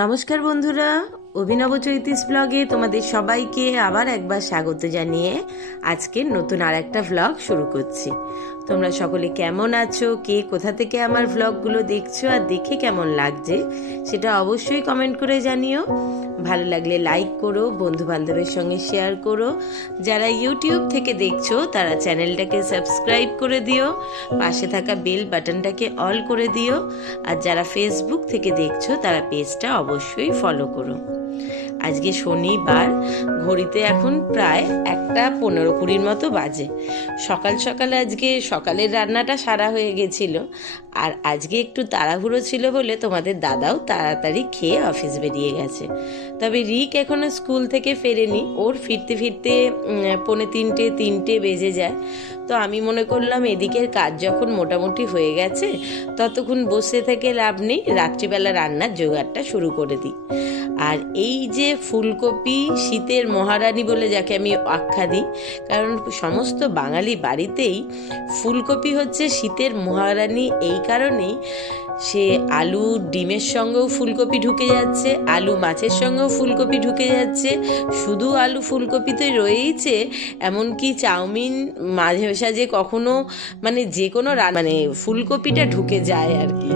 নমস্কার বন্ধুরা, অভিনব চৈতিস ব্লগে তোমাদের সবাইকে আবার একবার স্বাগত জানিয়ে আজকের নতুন আর একটা ভ্লগ শুরু করছি। তোমরা সকলে কেমন আছো, কে কোথা থেকে আমার ভ্লগগুলো দেখছো আর দেখে কেমন লাগছে সেটা অবশ্যই কমেন্ট করে জানিও। ভালো লাগলে লাইক করো, বন্ধু বান্ধবের সঙ্গে শেয়ার করো। যারা ইউটিউব থেকে দেখছো তারা চ্যানেলটাকে সাবস্ক্রাইব করে দিও, পাশে থাকা বেল বাটনটাকে অল করে দিও। আর যারা ফেসবুক থেকে দেখছো তারা পেজটা অবশ্যই ফলো করো। আজকে শনিবার, ঘড়িতে এখন প্রায় 1:15-20 মতো বাজে। সকাল সকাল আজকে সকালের রান্নাটা সারা হয়ে গেছিল, আর আজকে একটু তাড়াহুড়ো ছিল বলে তোমাদের দাদাও তাড়াতাড়ি খেয়ে অফিস বেরিয়ে গেছে। তবে রিক এখনো স্কুল থেকে ফেরেনি, ওর ফিরতে ফিরতে 2:45-3টে বেজে যায়। তো আমি মনে করলাম এদিকের কাজ যখন মোটামুটি হয়ে গেছে ততক্ষণ বসে থেকে লাভ নেই, রাত্রিবেলা রান্নার জোগাড়টা শুরু করে দিই। আর এই যে ফুলকপি শীতের মহারানী বলে যাকে আমি আখ্যা দিই, কারণ সমস্ত বাঙালি বাড়িতেই ফুলকপি হচ্ছে শীতের মহারানী। এই কারণেই সে আলু ডিমের সঙ্গেও ফুলকপি ঢুকে যাচ্ছে, আলু মাছের সঙ্গেও ফুলকপি ঢুকে যাচ্ছে, শুধু আলু ফুলকপি তো রয়েইছে, এমনকি চাউমিন মাঝে সাঝে কখনো মানে যে কোনো মানে ফুলকপিটা ঢুকে যায় আর কি।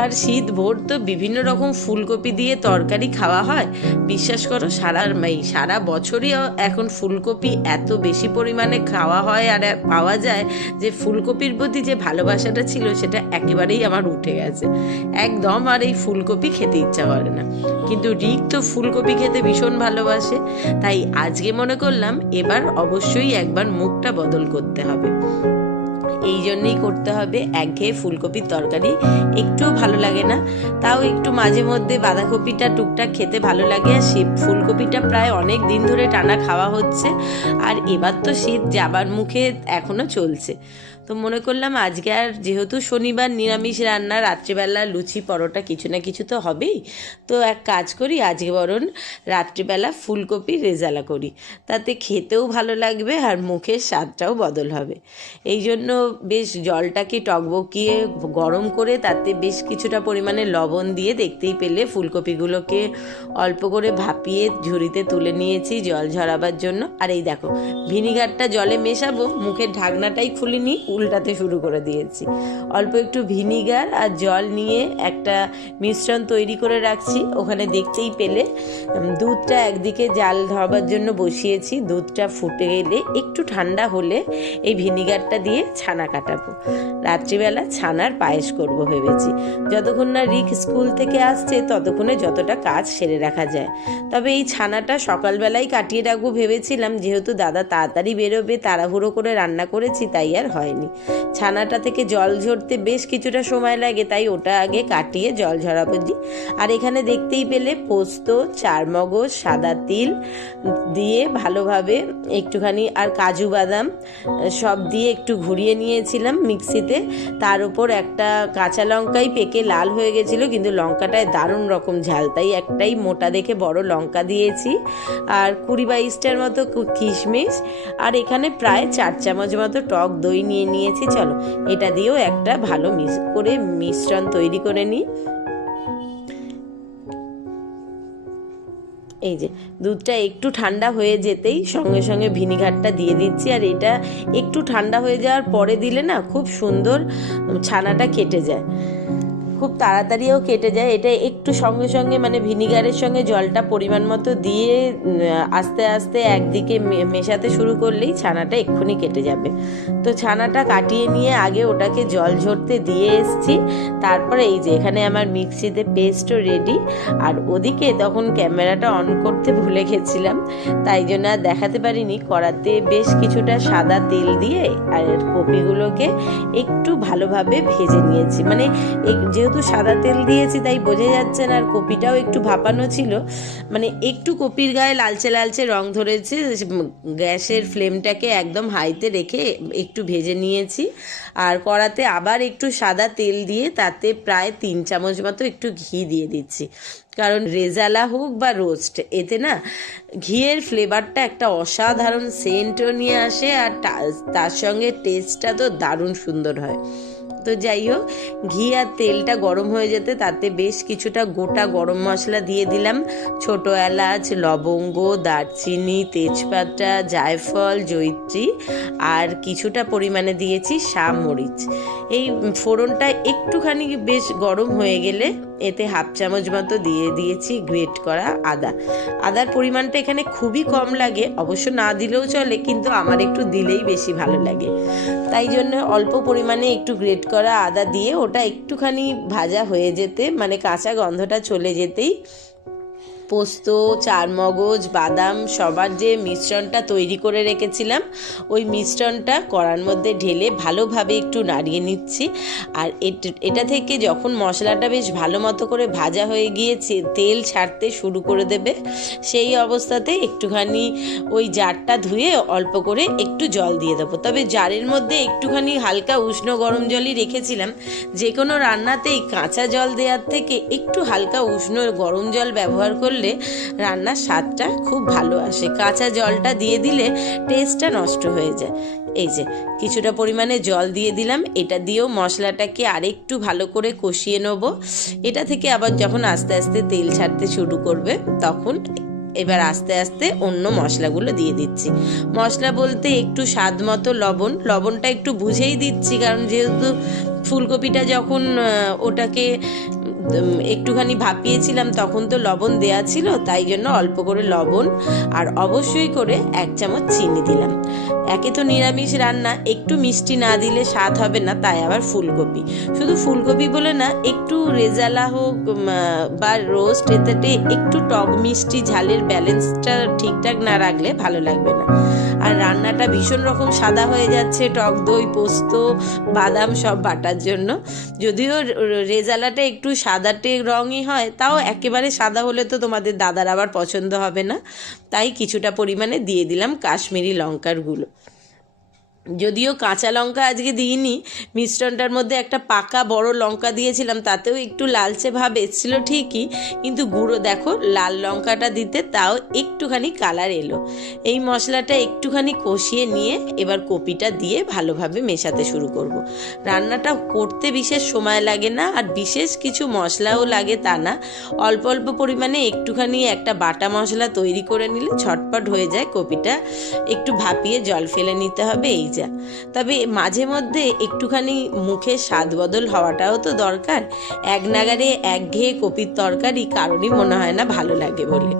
আর শীত ভোর তো বিভিন্ন রকম ফুলকপি দিয়ে তরকারি খাওয়া হয়। বিশ্বাস করো সারা বছরই এখন ফুলকপি এত বেশি পরিমাণে খাওয়া হয় আর পাওয়া যায় যে ফুলকপির প্রতি যে ভালোবাসাটা ছিল সেটা একেবারেই আমার উঠে গেছে। একদম আর এই ফুলকপি খেতে ইচ্ছা করে না। কিন্তু রিক তো ফুলকপি খেতে ভীষণ ভালোবাসে, তাই আজকে মনে করলাম এবার অবশ্যই একবার মুখটা বদল করতে হবে। এই জন্যই করতে হবে, একঘেয়ে ফুলকপির তরকারি একটুও ভালো লাগে না। তাও একটু মাঝে মধ্যে বাঁধাকপিটা টুকটাক খেতে ভালো লাগে। আর সে ফুলকপিটা প্রায় অনেক দিন ধরে টানা খাওয়া হচ্ছে, আর এবার তো শীত যাবার মুখে এখনো চলছে। তো মনে করলাম আজকে আর যেহেতু শনিবার নিরামিষ রান্না, রাত্রিবেলা লুচি পরোটা কিছু না কিছু তো হবেই। তো এক কাজ করি, আজকে বরং রাত্রিবেলা ফুলকপি রেজালা করি, তাতে খেতেও ভালো লাগবে আর মুখের স্বাদটাও বদল হবে। এই জন্য বেশ জলটাকে টকবকিয়ে গরম করে তাতে বেশ কিছুটা পরিমাণে লবণ দিয়ে, দেখতেই পেলে ফুলকপিগুলোকে অল্প করে ভাপিয়ে ঝুড়িতে তুলে নিয়েছি জল ঝরাবার জন্য। আর এই দেখো, ভিনিগারটা জলে মেশাবো, মুখের ঢাকনাটাই খুলিনি, উল্টাতে শুরু করে দিয়েছি। অল্প একটু ভিনিগার আর জল নিয়ে একটা মিশ্রণ তৈরি করে রাখছি। ওখানে দেখতেই পেলে দুধটা একদিকে জাল ধরবার জন্য বসিয়েছি। দুধটা ফুটে গেলে একটু ঠান্ডা হলে এই ভিনিগারটা দিয়ে ছানা কাটাবো। রাত্রিবেলা ছানার পায়েস করব ভেবেছি। যতক্ষণ না রিক স্কুল থেকে আসছে ততক্ষণে যতটা কাজ সেরে রাখা যায়। তবে এই ছানাটা সকালবেলায় কাটিয়ে রাখবো ভেবেছিলাম, যেহেতু দাদা তাড়াতাড়ি বেরোবে, তাড়াহুড়ো করে রান্না করেছি তাই আর হয়নি। ছানাটা থেকে জল ঝরতে বেশ কিছুটা সময় লাগে, তাই ওটা আগে কাটিয়ে জল ঝরাবো দিই। আর এখানে দেখতেই পেলে পোস্ত, চারমগজ, সাদা তিল দিয়ে ভালোভাবে একটুখানি, আর কাজু বাদাম সব দিয়ে একটু ঘুরিয়ে নিয়েছিলাম মিক্সিতে। তার উপর একটা কাঁচা লঙ্কাই পেকে লাল হয়ে গেছিলো, কিন্তু লঙ্কাটায় দারুণ রকম ঝাল, তাই একটাই মোটা দেখে বড় লঙ্কা দিয়েছি। আর 20-22টার মতো কিশমিশ, আর এখানে প্রায় 4 চামচ মতো টক দই নিয়ে নিয়েছি। চলো এটা দিয়েও একটা ভালো মিশ্রণ তৈরি করে নিই। এই যে দুধটা একটু ঠান্ডা হয়ে যেতেই সঙ্গে সঙ্গে ভিনিগারটা দিয়ে দিচ্ছি। আর এটা একটু ঠান্ডা হয়ে যাওয়ার পরে দিলে না খুব সুন্দর ছানাটা কেটে যায়, খুব তাড়াতাড়িও কেটে যায়। এটা একটু সঙ্গে সঙ্গে মানে ভিনিগারের সঙ্গে জলটা পরিমাণ মতো দিয়ে আস্তে আস্তে একদিকে মেশাতে শুরু করলেই ছানাটা এক্ষুনি কেটে যাবে। তো ছানাটা কাটিয়ে নিয়ে আগে ওটাকে জল ঝরতে দিয়ে এসছি। তারপরে এই যে এখানে আমার মিক্সিতে পেস্টও রেডি। আর ওদিকে তখন ক্যামেরাটা অন করতে ভুলে গেছিলাম, তাই জন্য আর দেখাতে পারিনি। কড়াতে বেশ কিছুটা সাদা তেল দিয়ে আর কপিগুলোকে একটু ভালোভাবে ভেজে নিয়েছি। মানে যেহেতু সাদা তেল দিয়েছি তাই বোঝা যাচ্ছে না, আর কপিটাও একটু ভাপানো ছিল, মানে একটু কপির গায়ে লালচে লালচে রং ধরেছে। গ্যাসের ফ্লেমটাকে একদম হাইতে রেখে একটু ভেজে নিয়েছি। আর কড়াতে আবার একটু সাদা তেল দিয়ে তাতে প্রায় 3 চামচ মতো একটু ঘি দিয়ে দিচ্ছি, কারণ রেজালা হোক বা রোস্ট, এতে না ঘিয়ের ফ্লেভারটা একটা অসাধারণ সেন্টও নিয়ে আসে, আর তার সঙ্গে টেস্টটা তো দারুণ সুন্দর হয়। তো যাই হোক, ঘি আর তেলটা গরম হয়ে যেতে তাতে বেশ কিছুটা গোটা গরম মশলা দিয়ে দিলাম, ছোট এলাচ, লবঙ্গ, দারচিনি, তেজপাতা, জায়ফল, জয়িত্রী আর কিছুটা পরিমাণে দিয়েছি মরিচ। এই ফোড়নটা একটুখানি বেশ গরম হয়ে গেলে এতে হাফ চামচ মতো দিয়ে দিয়েছি গ্রেট করা আদা। আদার পরিমাণটা এখানে খুবই কম লাগে, অবশ্য না দিলেও চলে, কিন্তু আমার একটু দিলেই বেশি ভালো লাগে, তাই জন্য অল্প পরিমাণে একটু গ্রেট করা আদা দিয়ে ওটা একটুখানি ভাজা হয়ে যেতে, মানে কাঁচা গন্ধটা চলে যেতেই পোস্ত, চারমগজ, বাদাম সবার যে মিশ্রণটা তৈরি করে রেখেছিলাম ওই মিশ্রণটা কড়ার মধ্যে ঢেলে ভালোভাবে একটু নাড়িয়ে নিচ্ছি। আর এটা থেকে যখন মশলাটা বেশ ভালো মতো করে ভাজা হয়ে গিয়ে তেল ছাড়তে শুরু করে দেবে, সেই অবস্থাতে একটুখানি ওই জারটা ধুয়ে অল্প করে একটু জল দিয়ে দেবো। তবে জারের মধ্যে একটুখানি হালকা উষ্ণ গরম জলই রেখেছিলাম। যে কোনো রান্নাতেই কাঁচা জল দেওয়ার থেকে একটু হালকা উষ্ণ গরম জল ব্যবহার করলে রান্নার স্বাদটা খুব ভালো আসে। কাঁচা জলটা দিয়ে দিলে টেস্টটা নষ্ট হয়ে যায়। এই যে কিছুটা পরিমাণে জল দিয়ে দিলাম, এটা দিয়েও মশলাটাকে আরেকটু ভালো করে কষিয়ে নেব। এটা থেকে আবার যখন আস্তে আস্তে তেল ছাড়তে শুরু করবে তখন এবার আস্তে আস্তে অন্য মশলাগুলো দিয়ে দিচ্ছি। মশলা বলতে একটু স্বাদ মতো লবণটা একটু বুঝেই দিচ্ছি, কারণ যেহেতু ফুলকপিটা যখন ওটাকে একটুখানি ভাপিয়েছিলাম তখন তো লবণ দেয়া ছিল, তাই জন্য অল্প করে লবণ আর অবশ্যই করে 1 চামচ চিনি দিলাম। একে তো নিরামিষ রান্না, একটু মিষ্টি না দিলে স্বাদ হবে না, তাই আবার ফুলকপি, শুধু ফুলকপি বলে না, একটু রেজালা হোক বা রোস্ট, এতে একটু টক মিষ্টি ঝালের ব্যালেন্সটা ঠিকঠাক না রাখলে ভালো লাগবে না। আর রান্নাটা ভীষণ রকম সাদা হয়ে যাচ্ছে টক দই, পোস্ত, বাদাম সব বাটার জন্য। যদিও রেজালাটা একটু সাদাটে রঙই হয়, তাও একেবারে সাদা হলে তো তোমাদের দাদার আবার পছন্দ হবে না, তাই কিছুটা পরিমাণে দিয়ে দিলাম কাশ্মীরি লঙ্কার গুঁড়ো। যদিও কাঁচা লঙ্কা আজকে দিইনি, মিশ্রণটার মধ্যে একটা পাকা বড় লঙ্কা দিয়েছিলাম, তাতেও একটু লালচে ভাব এসেছিল ঠিকই, কিন্তু গুঁড়ো দেখো লাল লঙ্কাটা দিতে তাও একটুখানি কালার এলো। এই মশলাটা একটুখানি কষিয়ে নিয়ে এবার কপিটা দিয়ে ভালোভাবে মেশাতে শুরু করব। রান্নাটা করতে বিশেষ সময় লাগে না, আর বিশেষ কিছু মশলাও লাগে তা না, অল্প অল্প পরিমাণে একটুখানি একটা বাটা মশলা তৈরি করে নিলে ঝটপট হয়ে যায়। কপিটা একটু ভাপিয়ে জল ফেলে নিতে হবে, এই যা। তবে মাঝে মধ্যে একটুখানি মুখে স্বাদ বদল হওয়াটাও তো দরকার। এক নাগারে একঘেয়ে কপির তরকারি কারোরই মনে হয় না ভালো লাগে বলে।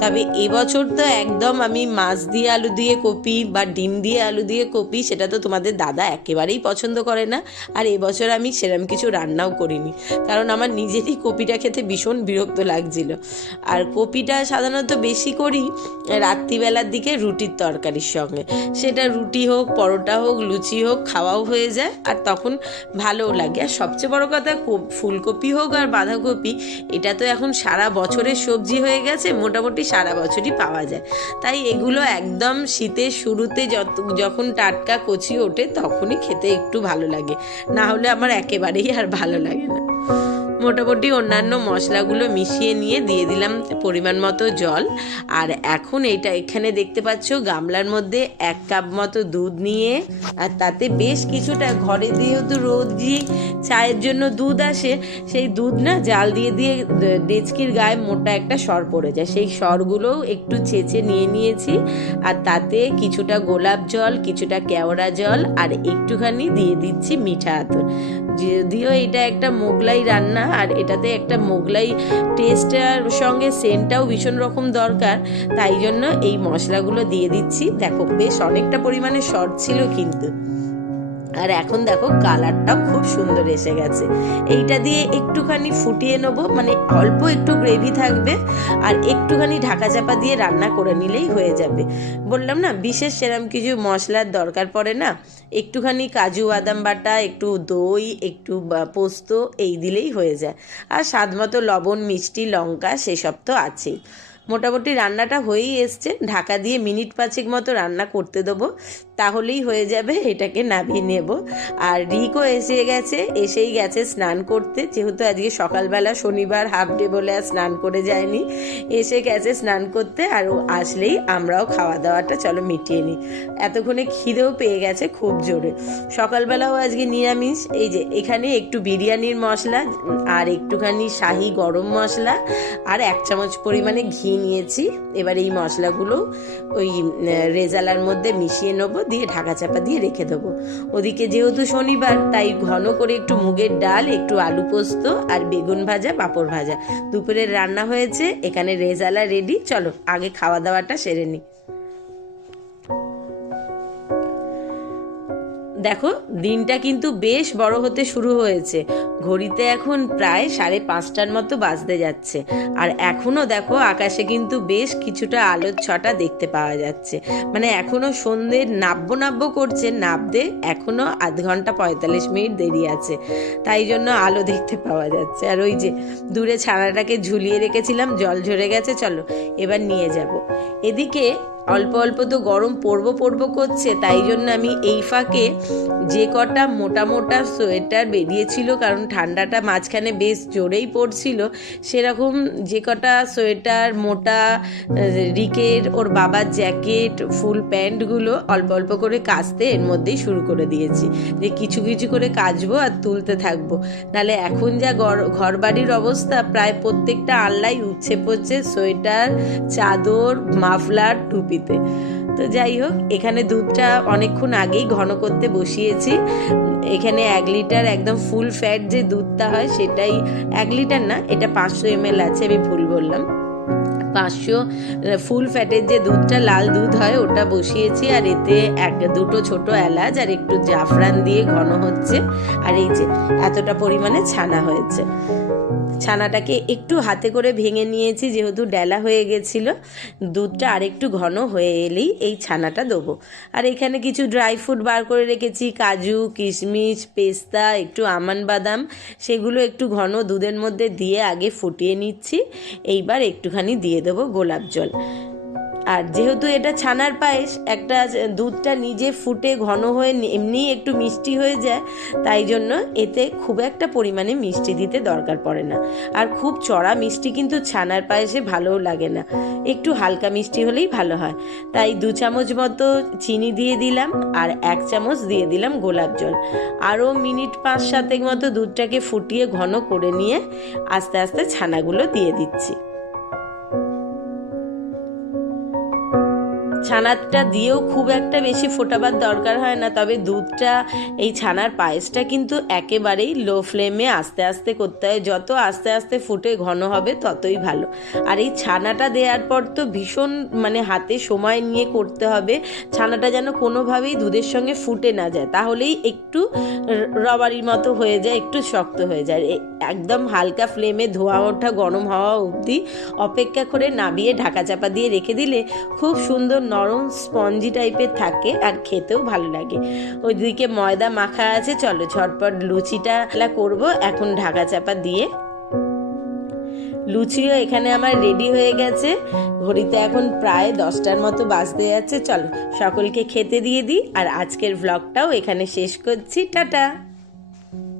তবে এবছর তো একদম আমি মাছ দিয়ে আলু দিয়ে কপি বা ডিম দিয়ে আলু দিয়ে কপি, সেটা তো তোমাদের দাদা একেবারেই পছন্দ করে না, আর এবছর আমি সেরকম কিছু রান্নাও করিনি, কারণ আমার নিজেরই কপিটা খেতে ভীষণ বিরক্ত লাগছিল। আর কপিটা সাধারণত বেশি করি রাত্রিবেলার দিকে রুটির তরকারির সঙ্গে, সেটা রুটি হোক, পরোটা হোক, লুচি হোক, খাওয়াও হয়ে যায় আর তখন ভালোও লাগে। আর সবচেয়ে বড় কথা, ফুলকপি হোক আর বাঁধাকপি, এটা তো এখন সারা বছরের সবজি হয়ে গেছে, মোটামুটি সারা বছরই পাওয়া যায়, তাই এগুলো একদম শীতের শুরুতে যখন টাটকা কচি ওঠে তখনই খেতে একটু ভালো লাগে, না হলে আমার একেবারেই আর ভালো লাগে না। মোটামুটি অন্যান্য মশলাগুলো মিশিয়ে নিয়ে দিয়ে দিলাম পরিমাণ মতো জল। আর এখন এখানে দেখতে পাচ্ছ গামলার মধ্যে 1 কাপ মতো দুধ নিয়ে, আর তাতে বেশ কিছুটা, ঘরে যেহেতু রোজই চায়ের জন্য দুধ আসে, সেই দুধ না জাল দিয়ে দিয়ে ডেচকির গায়ে মোটা একটা সর পড়ে যায়, সেই সরগুলোও একটু ছেঁচে নিয়ে নিয়েছি। আর তাতে কিছুটা গোলাপ জল, কিছুটা কেওড়া জল আর একটুখানি দিয়ে দিচ্ছি মিঠা আতর। যদিও এটা একটা মোগলাই রান্না, আর এটাতে একটা মোগলাই টেস্টের সঙ্গে সেন্টটাও ভীষণ রকম দরকার, তাই জন্য এই মশলাগুলো দিয়ে দিচ্ছি। দেখো বেশ অনেকটা পরিমাণে শর্ট ছিল কিন্তু, আর এখন দেখো কালারটাও খুব সুন্দর এসে গেছে। এইটা দিয়ে একটুখানি ফুটিয়ে নেবো, মানে অল্প একটু গ্রেভি থাকবে, আর একটুখানি ঢাকা চাপা দিয়ে রান্না করে নিলেই হয়ে যাবে। বললাম না, বিশেষ সেরকম কিছু মশলার দরকার পড়ে না, একটুখানি কাজু বাদাম বাটা, একটু দই, একটু পোস্ত, এই দিলেই হয়ে যায়। আর স্বাদ মতো লবণ, মিষ্টি, লঙ্কা সেসব তো আছেই। মোটামুটি রান্নাটা হয়েই এসছে, ঢাকা দিয়ে মিনিট 5 মতো রান্না করতে দেবো, তাহলেই হয়ে যাবে, এটাকে নামিয়ে নেব। আর রিকও এসেই গেছে স্নান করতে, যেহেতু আজকে সকালবেলা শনিবার হাফ ডে বলে আর স্নান করে যায়নি, এসে গেছে স্নান করতে। আর ও আসলেই আমরাও খাওয়া দাওয়াটা চলো মিটিয়ে নিই, এতক্ষণে খিদেও পেয়ে গেছে খুব জোরে। সকালবেলাও আজকে নিরামিষ। এই যে এখানে একটু বিরিয়ানির মশলা আর একটুখানি শাহি গরম মশলা আর 1 চামচ পরিমাণে ঘি নিয়েছি। এবার এই মশলাগুলো ওই রেজালার মধ্যে মিশিয়ে নেবো, দিয়ে ঢাকা চাপা দিয়ে রেখে দেবো। ওদিকে যেহেতু শনিবার, তাই ঘন করে একটু মুগের ডাল, একটু আলু পোস্ত আর বেগুন ভাজা, পাঁপড় ভাজা দুপুরের রান্না হয়েছে। এখানে রেজালা রেডি, চলো আগে খাওয়া দাওয়াটা সেরে নিই। দেখো দিনটা কিন্তু বেশ বড় হতে শুরু হয়েছে, ঘড়িতে এখন প্রায় 5:30টার মতো বাজতে যাচ্ছে। আর এখনো দেখো আকাশে কিন্তু বেশ কিছুটা আলোর ছটা দেখতে পাওয়া যাচ্ছে, মানে এখনো সন্ধ্যে নাব্য করছে, নাবতে এখনো আধ ঘন্টা 45 মিনিট দেরি আছে, তাই জন্য আলো দেখতে পাওয়া যাচ্ছে। আর ওই যে দূরে ছানাটাকে ঝুলিয়ে রেখেছিলাম, জল ঝরে গেছে, চলো এবার নিয়ে যাব। এদিকে অল্প অল্প তো গরম পড়বো করছে, তাই জন্য আমি এই ফাঁকে যে কটা মোটা সোয়েটার বেরিয়েছিল, কারণ ঠান্ডাটা মাঝখানে বেশ জোরেই পড়ছিল, সেরকম যে কটা সোয়েটার মোটা, রিকের ওর বাবার জ্যাকেট, ফুল প্যান্টগুলো অল্প অল্প করে কাচতে এর মধ্যেই শুরু করে দিয়েছি, যে কিছু কিছু করে কাচবো আর তুলতে থাকবো। নাহলে এখন যা ঘর বাড়ির অবস্থা, প্রায় প্রত্যেকটা আল্লাই উচ্ছে পড়ছে সোয়েটার, চাদর, মাফলার, টুপি। তো যাই হোক, এখানে দুধটা অনেকক্ষণ আগেই ঘন করতে বসিয়েছি। এখানে 1 লিটার একদম ফুল ফ্যাট যে দুধটা হয়, সেটাই 1 লিটার না, এটা 500 ml আছে, আমি ভুল বললাম। 500 ফুল ফ্যাটের যে দুধটা, লাল দুধ হয়, ওটা বসিয়েছি। আর এতে 2টো ছোট এলাচ আর একটু জাফরান দিয়ে ঘন হচ্ছে। আর এই যে এতটা পরিমাণে ছানা হয়েছে। ছানাটাকে একটু হাতে করে ভেঙে নিয়েছি, যেহেতু ডেলা হয়ে গেছিল। দুধটা আরেকটু ঘন হয়ে এলেই এই ছানাটা দেবো। আর এখানে কিছু ড্রাই ফ্রুট বার করে রেখেছি, কাজু, কিশমিশ, পেস্তা, একটু আমন্ড বাদাম, সেগুলো একটু ঘন দুধের মধ্যে দিয়ে আগে ফুটিয়ে নিচ্ছি। এইবার একটুখানি দিয়ে দেবো গোলাপ জল। আর যেহেতু এটা ছানার পায়েস, একটা দুধটা নিজে ফুটে ঘন হয়ে এমনি একটু মিষ্টি হয়ে যায়, তাই জন্য এতে খুব একটা পরিমাণে মিষ্টি দিতে দরকার পড়ে না। আর খুব চড়া মিষ্টি কিন্তু ছানার পায়েসে ভালোও লাগে না, একটু হালকা মিষ্টি হলেই ভালো হয়। তাই 2 চামচ মতো চিনি দিয়ে দিলাম আর 1 চামচ দিয়ে দিলাম গোলাপ জল। আরও মিনিট 5-7 মতো দুধটাকে ফুটিয়ে ঘন করে নিয়ে আস্তে আস্তে ছানাগুলো দিয়ে দিচ্ছি। ছানাটা দিয়েও খুব একটা বেশি ফোটাবার দরকার হয় না, তবে দুধটা, এই ছানার পায়েসটা কিন্তু একেবারেই লো ফ্লেমে আস্তে আস্তে করতে হয়। যত আস্তে আস্তে ফুটে ঘন হবে ততই ভালো। আর এই ছানাটা দেওয়ার পর তো ভীষণ মানে হাতে সময় নিয়ে করতে হবে, ছানাটা যেন কোনোভাবেই দুধের সঙ্গে ফুটে না যায়, তাহলেই একটু রবারির মতো হয়ে যায়, একটু শক্ত হয়ে যায়। একদম হালকা ফ্লেমে ধোয়া ওঠা গরম হওয়া অবধি অপেক্ষা করে নামিয়ে ঢাকা চাপা দিয়ে রেখে দিলে খুব সুন্দর নরম স্পঞ্জি টাইপের থাকে, আর খেতেও ভালো লাগে। ওইদিকে ময়দা মাখা আছে, চলো ঝটপট লুচিটা করব এখন ঢাকা চাপা দিয়ে। লুচিও এখানে আমার রেডি হয়ে গেছে, ঘড়িতে এখন প্রায় 10টার মতো বাজতে যাচ্ছে। চলো সকলকে খেতে দিয়ে দিই, আর আজকের ভ্লগটাও এখানে শেষ করছি। টাটা।